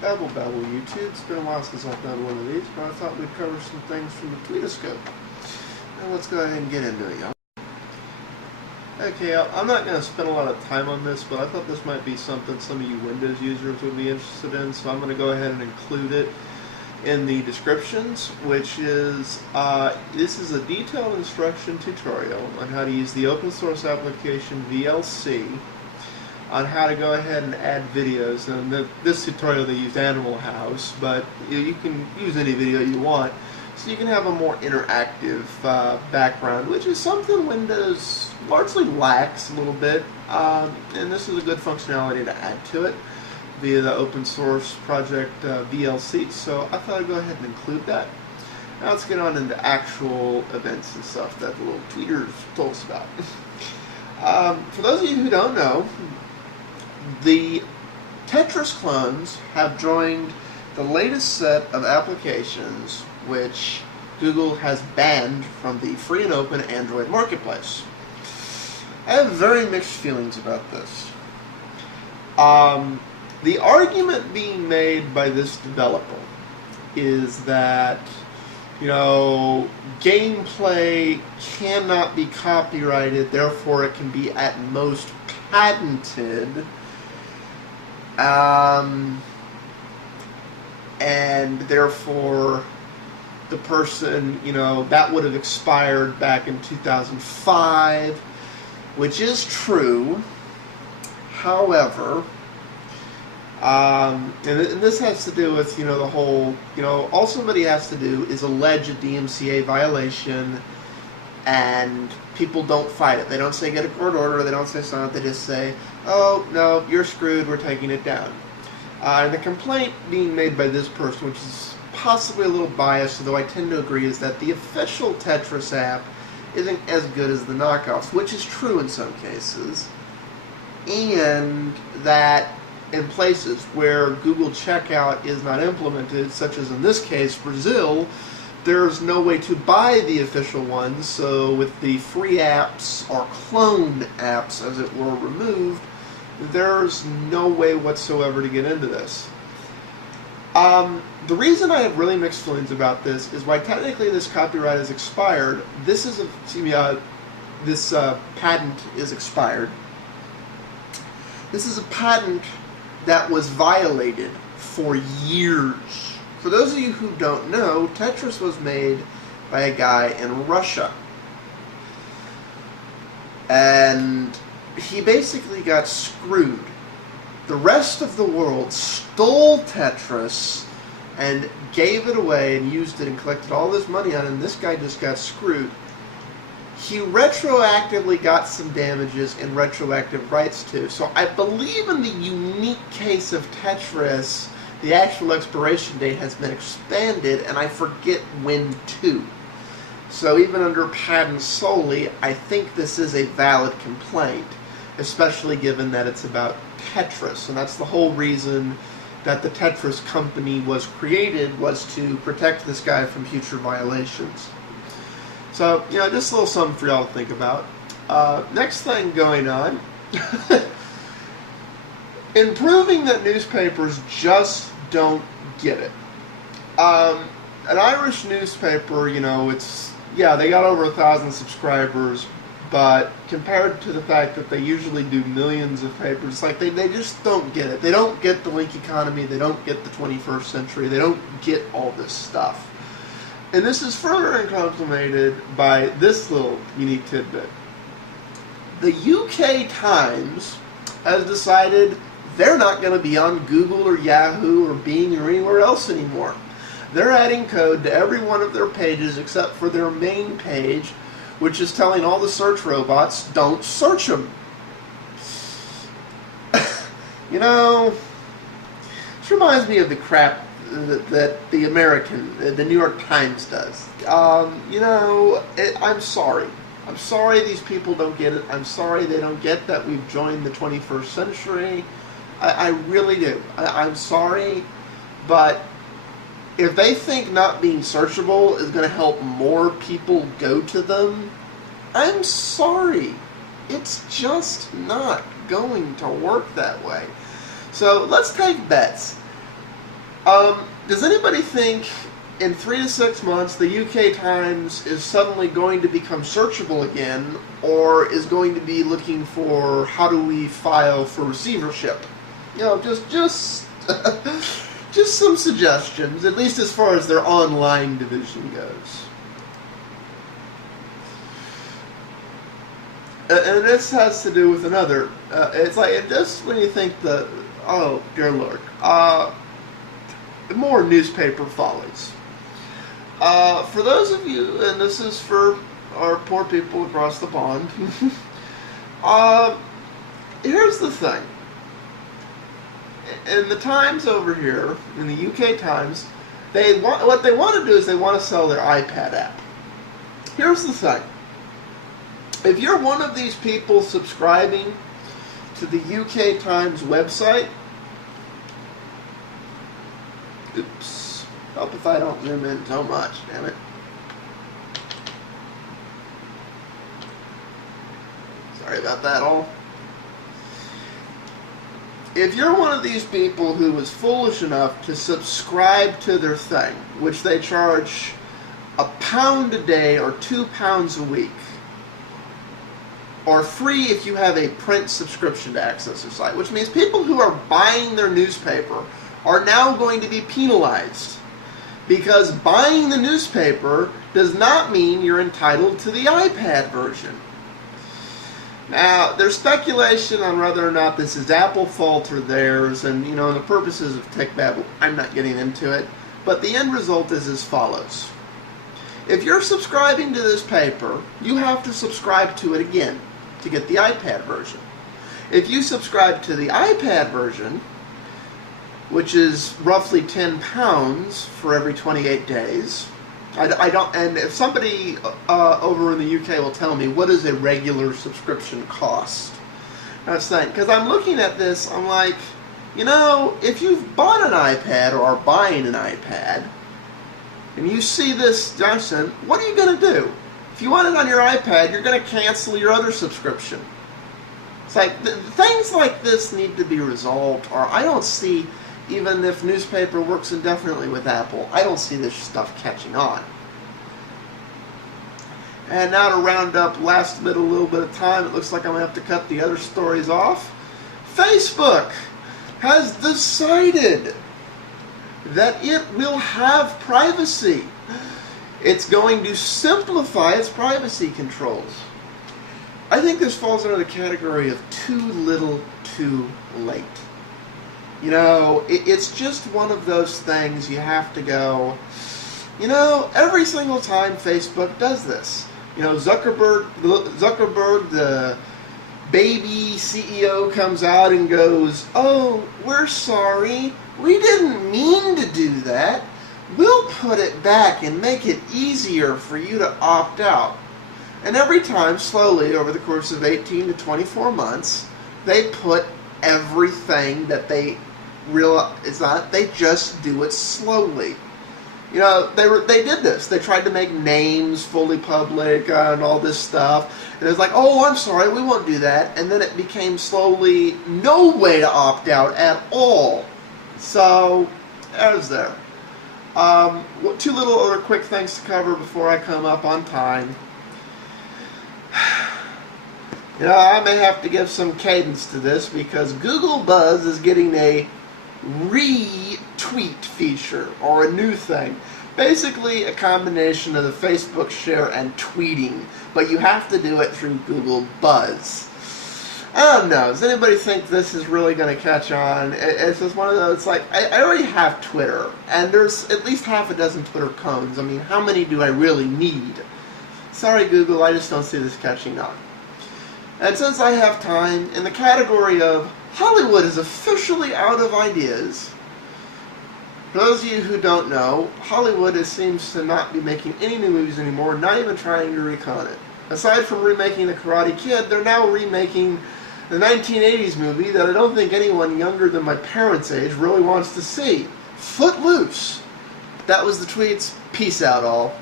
Babel YouTube. It's been a while since I've done one of these, but I thought we'd cover some things from the Tweetoscope. Now let's go ahead and get into it, y'all. Okay, I'm not going to spend a lot of time on this, but I thought this might be something some of you Windows users would be interested in, so I'm going to go ahead and include it in the descriptions, which is, this is a detailed instruction tutorial on how to use the open source application VLC on how to go ahead and add videos. And this tutorial they used Animal House, but you can use any video you want, so you can have a more interactive background, which is something Windows largely lacks a little bit, and this is a good functionality to add to it via the open source project VLC, so I thought I'd go ahead and include that. Now let's get on into actual events and stuff that the little tweeters told us about. For those of you who don't know, the Tetris clones have joined the latest set of applications which Google has banned from the free and open Android marketplace. I have very mixed feelings about this. The argument being made by this developer is that, gameplay cannot be copyrighted, therefore it can be at most patented, and therefore the person, that would have expired back in 2005, which is true. However, and this has to do with, the whole, all somebody has to do is allege a DMCA violation, and people don't fight it. They don't say get a court order, they don't say something, they just say, oh, no, you're screwed, we're taking it down. And the complaint being made by this person, which is possibly a little biased, although I tend to agree, is that the official Tetris app isn't as good as the knockoffs, which is true in some cases, and that in places where Google Checkout is not implemented, such as in this case, Brazil, there's no way to buy the official ones, so with the free apps, or cloned apps as it were, removed, there's no way whatsoever to get into this. The reason I have really mixed feelings about this is why technically this copyright is expired. This is this patent is expired. This is a patent that was violated for years. For those of you who don't know, Tetris was made by a guy in Russia. And he basically got screwed. The rest of the world stole Tetris and gave it away and used it and collected all this money on it, and this guy just got screwed. He retroactively got some damages and retroactive rights too. So I believe in the unique case of Tetris, the actual expiration date has been expanded, and I forget when to. So even under patent solely, I think this is a valid complaint, especially given that it's about Tetris. And that's the whole reason that the Tetris company was created, was to protect this guy from future violations. So, just a little something for y'all to think about. Next thing going on, in proving that newspapers just don't get it. An Irish newspaper, they got over 1,000 subscribers, but compared to the fact that they usually do millions of papers, like they just don't get it. They don't get the link economy, they don't get the 21st century, they don't get all this stuff. And this is further complemented by this little unique tidbit. The UK Times has decided they're not going to be on Google or Yahoo or Bing or anywhere else anymore. They're adding code to every one of their pages except for their main page, which is telling all the search robots, don't search them. This reminds me of the crap that the New York Times does. I'm sorry. I'm sorry these people don't get it. I'm sorry they don't get that we've joined the 21st century. I really do. I'm sorry, but if they think not being searchable is going to help more people go to them, I'm sorry. It's just not going to work that way. So let's take bets. Does anybody think in 3 to 6 months the UK Times is suddenly going to become searchable again, or is going to be looking for how do we file for receivership? You know, just just some suggestions, at least as far as their online division goes. And this has to do with another. It's like just when you think that, oh dear Lord, more newspaper follies. For those of you, and this is for our poor people across the pond. Here's the thing. In the Times over here, in the UK Times, what they want to do is they want to sell their iPad app. Here's the thing. If you're one of these people subscribing to the UK Times website, oops, help if I don't zoom in so much, damn it. Sorry about that all. If you're one of these people who was foolish enough to subscribe to their thing, which they charge £1 a day or £2 a week, or free if you have a print subscription to access their site, which means people who are buying their newspaper are now going to be penalized, because buying the newspaper does not mean you're entitled to the iPad version. Now, there's speculation on whether or not this is Apple fault or theirs, and you know, the purposes of Tech Babel, I'm not getting into it, but the end result is as follows. If you're subscribing to this paper, you have to subscribe to it again to get the iPad version. If you subscribe to the iPad version, which is roughly £10 for every 28 days, I don't, and if somebody over in the UK will tell me what is a regular subscription cost, I was saying, because I'm looking at this, I'm like, you know, if you've bought an iPad or are buying an iPad, and you see this, Johnson, what are you going to do? If you want it on your iPad, you're going to cancel your other subscription. It's like, things like this need to be resolved, or I don't see, even if newspaper works indefinitely with Apple, I don't see this stuff catching on. And now to round up last little bit of time, it looks like I'm going to have to cut the other stories off. Facebook has decided that it will have privacy. It's going to simplify its privacy controls. I think this falls under the category of too little, too late. You know, it's just one of those things you have to go, you know, every single time Facebook does this. You know, Zuckerberg, the baby CEO, comes out and goes, oh, we're sorry, we didn't mean to do that. We'll put it back and make it easier for you to opt out. And every time, slowly, over the course of 18 to 24 months, they put everything that they realize that they just do it slowly. You know, they did this. They tried to make names fully public and all this stuff. And it was like, oh, I'm sorry, we won't do that. And then it became slowly no way to opt out at all. So, there's there. Two little other quick things to cover before I come up on time. You know, I may have to give some cadence to this because Google Buzz is getting a retweet feature, or a new thing. Basically a combination of the Facebook share and tweeting, but you have to do it through Google Buzz. I don't know, does anybody think this is really going to catch on? It's just one of those, like, I already have Twitter, and there's at least half a dozen Twitter clones. I mean, how many do I really need? Sorry Google, I just don't see this catching on. And since I have time, in the category of Hollywood is officially out of ideas. For those of you who don't know, Hollywood seems to not be making any new movies anymore, not even trying to recon it. Aside from remaking The Karate Kid, they're now remaking the 1980s movie that I don't think anyone younger than my parents' age really wants to see. Footloose. That was the tweets. Peace out, all.